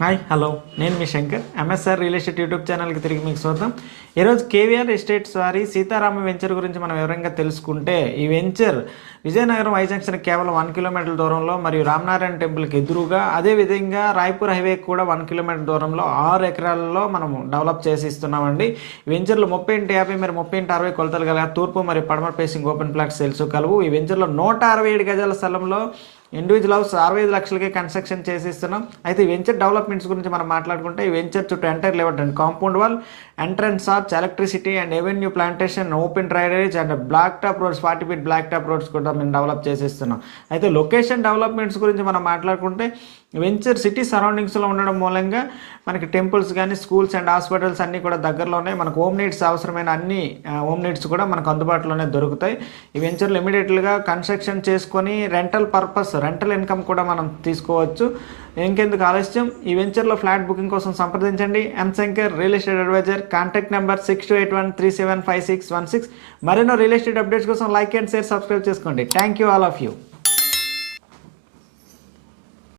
Hi hello నేను మీ Shankar MSR real estate YouTube ఛానల్కి తిరిగి మీకు స్వాగతం. ఈరోజు కేవీఆర్ ఎస్టేట్స్ వారి సీతారామ వెంచర్ గురించి మనం వివరంగా తెలుసుకుంటే, ఈ వెంచర్ విజయనగరం వై జంక్షన్ కేవలం 1 కిలోమీటర్ల దూరంలో మరియు రామనారాయణ టెంపుల్కి ఎదురుగా, అదేవిధంగా రాయ్పూర్ హైవే కూడా 1 కిలోమీటర్ దూరంలో 6 ఎకరాలలో మనం డెవలప్ చేసి ఇస్తున్నామండి. ఈ వెంచర్లో 30x50 మరియు 30x60 కొలతలు గల తూర్పు మరియు పడమర ఫేసింగ్ ఓపెన్ ప్లాట్స్ సేల్స్ కలవు. ఈ వెంచర్లో 167 గజాల స్థలంలో ఇండివిజువల్ హౌస్ 65 లక్షలకి కన్స్ట్రక్షన్ చేసిస్తున్నాం. అయితే ఈ వెంచర్ డెవలప్మెంట్స్ గురించి మనం మాట్లాడుకుంటే, ఈ వెంచర్ చుట్టూ entire layout and compound wall, entrance arch, electricity and avenue plantation, open drainage and black top roads, 40 feet black top roads కూడా మేము డెవలప్ చేసిస్తున్నాం. అయితే లొకేషన్ డెవలప్మెంట్స్ గురించి మనం మాట్లాడుకుంటే, వెంచర్ సిటీ సరౌండింగ్స్లో ఉండడం మూలంగా మనకి టెంపుల్స్ కానీ, స్కూల్స్ అండ్ హాస్పిటల్స్ అన్నీ కూడా దగ్గరలోనే, మనకు హోమ్ నీడ్స్ అవసరమైన అన్ని హోమ్ నీడ్స్ కూడా మనకు అందుబాటులోనే దొరుకుతాయి. ఈ వెంచర్లో ఇమీడియట్గా కన్స్ట్రక్షన్ చేసుకొని రెంటల్ ఇన్కమ్ కూడా మనం తీసుకోవచ్చు. ఇంకెందుకు ఆలస్యం, ఈ వెంచర్లో ఫ్లాట్ బుకింగ్ కోసం సంప్రదించండి. M Shankar real estate advisor. Contact number 6281375616. మరెన్నో రియల్ ఎస్టేట్ అప్డేట్స్ కోసం లైక్ అండ్ షేర్, సబ్స్క్రైబ్ చేసుకోండి. Thank you all of you.